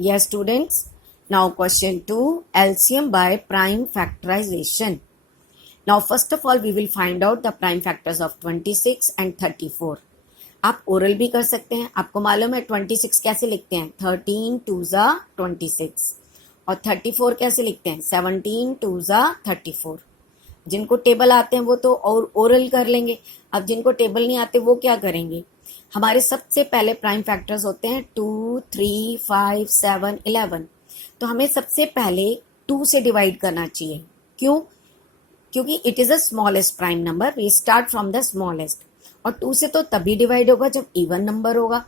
Yes, students. Now question 2, LCM by prime factorization. Now first of all we will find out the prime factors of 26 and 34. आप oral भी कर सकते हैं. आपको मालूम है 26 कैसे लिखते हैं, 13 2 जा 26 और 34 कैसे लिखते हैं, 17 2 जा 34. जिनको टेबल आते हैं वो तो और ओरल कर लेंगे. अब जिनको टेबल नहीं आते वो क्या करेंगे. हमारे सबसे पहले प्राइम फैक्टर्स होते हैं 2 3 5 7 11. तो हमें सबसे पहले 2 से डिवाइड करना चाहिए. क्यों? क्योंकि it is a smallest prime number. We start from the smallest. और 2 से तो तभी डिवाइड होगा जब इवन नंबर होगा.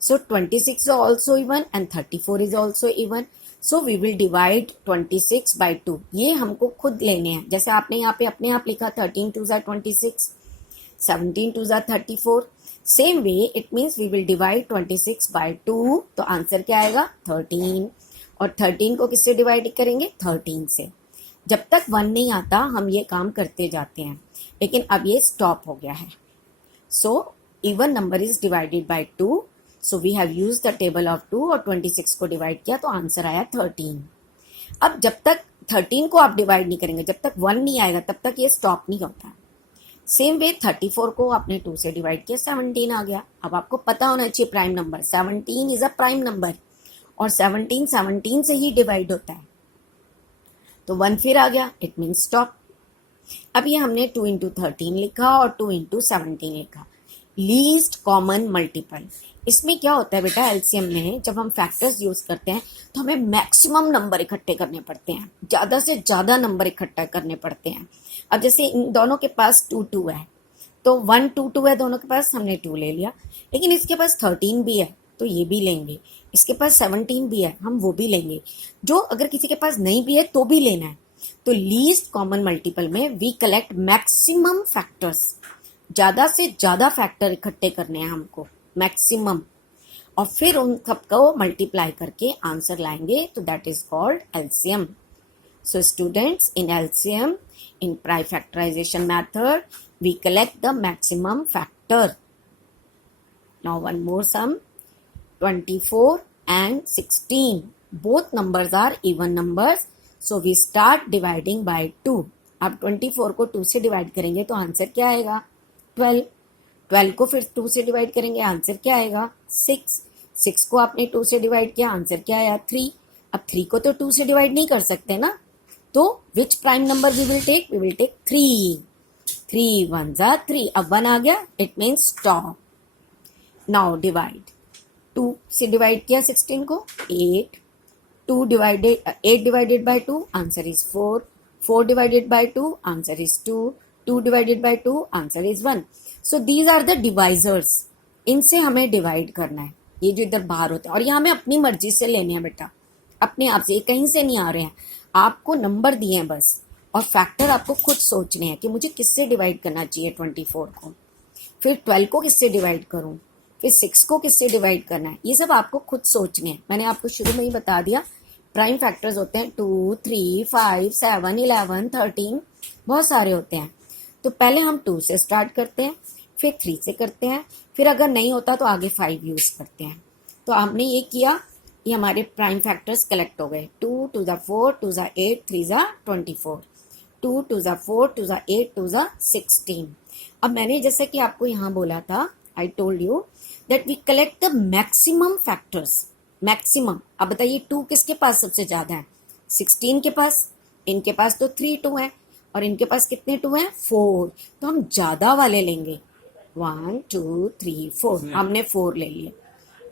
So 26 is also even and 34 is also even. So we will divide 26 by 2. ये हमको खुद लेने हैं. जैसे आपने यहाँ पे अपने आप लिखा 13 2 जा 26, 17 2 जा 34. Same way it means we will divide 26 by 2. तो आंसर क्या आएगा, 13. और 13 को किससे डिवाइड करेंगे, 13 से. जब तक 1 नहीं आता हम ये काम करते जाते हैं, लेकिन अब ये स्टॉप हो गया है. So even number is divided by 2. So we have use the table of 2 और 26 को डिवाइड किया तो आंसर आया 13. अब जब तक 13 को आप डिवाइड नहीं करेंगे, जब तक 1 नहीं आएगा तब तक ये स्टॉप नहीं होता. सेम वे 34 को आपने 2 से डिवाइड किया, 17 आ गया. अब आपको पता होना चाहिए prime number, 17 is a prime number और 17 17 से ही डिवाइड होता है. तो 1 फिर आ गया, इट मीन्स स्टॉप. अब ये हमने 2 इंटू 13 लिखा और 2 इंटू 17 लिखा. Least common multiple. इसमें क्या होता है बेटा, एलसीएम में जब हम फैक्टर्स यूज करते हैं तो हमें मैक्सिमम नंबर इकट्ठे करने पड़ते हैं, ज़्यादा से ज़्यादा नंबर इकट्ठा करने पड़ते हैं. अब जैसे इन दोनों के पास 2 2 है तो 1 2 2 है दोनों के पास, हमने 2 ले लिया. लेकिन इसके पास 13 भी है तो ये भी लेंगे. इसके पास 17 भी है, हम वो भी लेंगे. जो अगर किसी के पास नहीं भी है तो भी लेना है. तो लीस्ट कॉमन मल्टीपल में वी कलेक्ट मैक्सिमम फैक्टर्स. ज़्यादा से ज़्यादा फैक्टर इकट्ठे करने हैं हमको, मैक्सिमम. और फिर उन सबको मल्टीप्लाई करके आंसर लाएंगे. तो that is called LCM. So students, in LCM, in prime factorization method, we collect the maximum factor. Now one more sum, 24 and 16. Both numbers are even numbers. So we start dividing by 2. अब 24 को 2 से divide करेंगे तो answer क्या आएगा, 12. 12 को फिर 2 से डिवाइड करेंगे, आंसर क्या आएगा, 6. 6 को आपने 2 से डिवाइड किया, आंसर क्या आया, 3. अब 3 को तो 2 से डिवाइड नहीं कर सकते ना, तो which prime number we will take, we will take 3. 3 1 जा 3. अब 1 आ गया, it means stop. Now divide. 2 से डिवाइड किया 16 को, 8. 8 divided by 2, answer is 4. 4 divided by 2, answer is 2. 2 divided by 2, answer is 1. So these are the divisors. इनसे हमें divide करना है. ये जो इधर बाहर होते हैं, और ये हमें अपनी मर्जी से लेने हैं बेटा, अपने आप से, ये कहीं से नहीं आ रहे हैं. आपको नंबर दिए हैं बस, और फैक्टर आपको खुद सोचने हैं कि मुझे किससे डिवाइड करना चाहिए 24 को, फिर 12 को किससे डिवाइड करूं, फिर 6 को किससे डिवाइड करना है. ये सब आपको खुद सोचने हैं. मैंने आपको शुरू में ही बता दिया, प्राइम फैक्टर्स होते हैं 2 3 5 7 11 13, बहुत सारे होते हैं. तो पहले हम 2 से स्टार्ट करते हैं, फिर 3 से करते हैं, फिर अगर नहीं होता तो आगे 5 यूज करते हैं. तो हमने ये किया, ये हमारे प्राइम फैक्टर्स कलेक्ट हो गए. 2 2 जा 4, 2 जा 8, 3 जा 24. 2 2 जा 4, 2 जा 8, 2 जा 16. अब मैंने जैसा कि आपको यहाँ बोला था, I told you that we collect the maximum factors. Maximum. अब बताइए 2 किसके पास सबसे ज्यादा है, 16 के पास. इनके पास तो 3 2 है और इनके पास कितने 2 हैं, 4. तो हम ज्यादा वाले लेंगे. 1 2 3 4, हमने 4 ले लिए.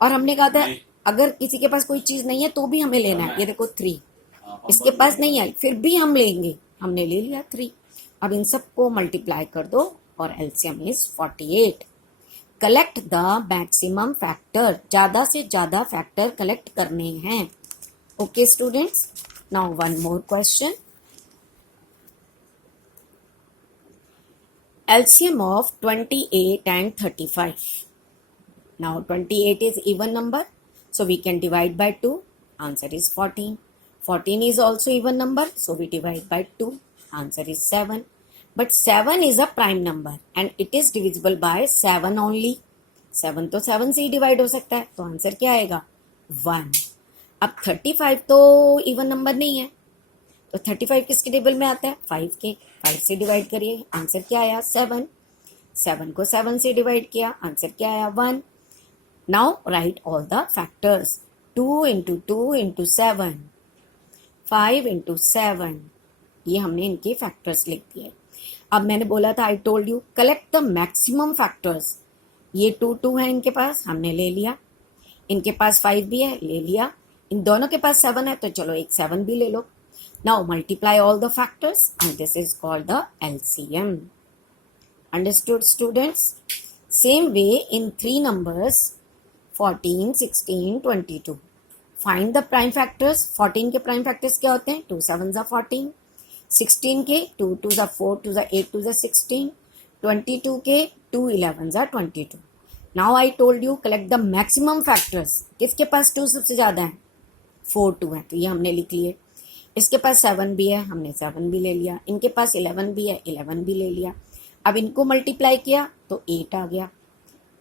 और हमने कहा था अगर किसी के पास कोई चीज नहीं है तो भी हमें लेना है. ये देखो 3, इसके पास नहीं है फिर भी हम लेंगे, हमने ले लिया 3. अब इन सबको मल्टीप्लाई कर दो और LCM is 48. Collect the maximum factor. ज्यादा से ज्यादा फैक्टर कलेक्ट करने हैं. Okay students, now one more question. LCM of 28 and 35. Now 28 is even number, so we can divide by 2. Answer is 14. 14 is also even number, so we divide by 2. Answer is 7. But 7 is a prime number and it is divisible by 7 only. 7 तो 7 से ही divide हो सकता है, तो answer क्या आएगा, 1. अब 35 तो इवन नंबर नहीं है, तो 35 किसके टेबल में आता है? 5 के। 5 से डिवाइड करिए, आंसर क्या आया? 7। 7 को 7 से डिवाइड किया, आंसर क्या आया? 1। Now right all the factors. 2 into 2 into 7, 5 into 7, ये हमने इनके फैक्टर्स लिख दिए। अब मैंने बोला था, I told you collect the maximum factors. ये 2 2 है इनके पास, हमने ले लिया। इनके पास 5 भी है, ले लिया। इन दोनों के पास 7 है, तो चलो एक 7 भी ले लो। Now multiply all the factors and this is called the LCM. Understood, students? Same way in 3 numbers 14, 16, 22. Find the prime factors. 14 के prime factors क्या होते हैं? 2 7s are 14. 16 के 2 2s are 4, 2s are 8, 2s are 16. 22 के 2 11s are 22. Now I told you collect the maximum factors. किसके पास 2 सबसे ज़्यादा है? 4 2 है, तो ये हमने लिख लिए। इसके पास 7 भी है, हमने 7 भी ले लिया। इनके पास 11 भी है, 11 भी ले लिया। अब इनको मल्टीप्लाई किया तो 8 आ गया।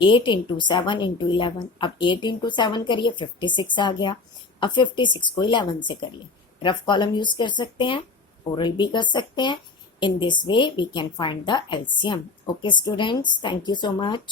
8 इंटू 7 इंटू 11, अब 8 इंटू 7 करिए, 56 आ गया। अब 56 को 11 से करिए। रफ कॉलम यूज कर सकते हैं, ओरल भी कर सकते हैं। In this way we can find the LCM. Okay students, thank you so much.